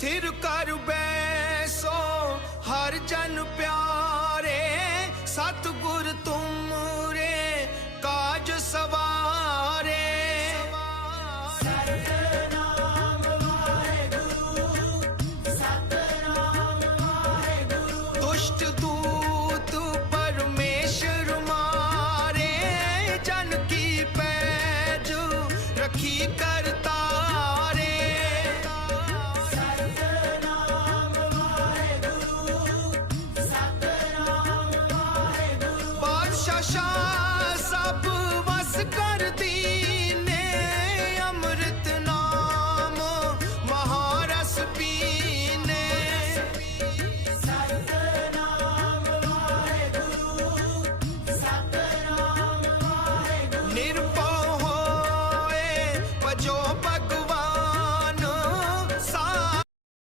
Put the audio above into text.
ਥਿਰ ਕਰ ਬੈਸੋ ਹਰ ਜਨ ਪਿਆਰੇ ਸਤ ਗੁਰ ਤੁਮਰੇ ਕਾਜ ਸਵਾਰੇ। ਦੁਸ਼ਟ ਤੂੰ শশা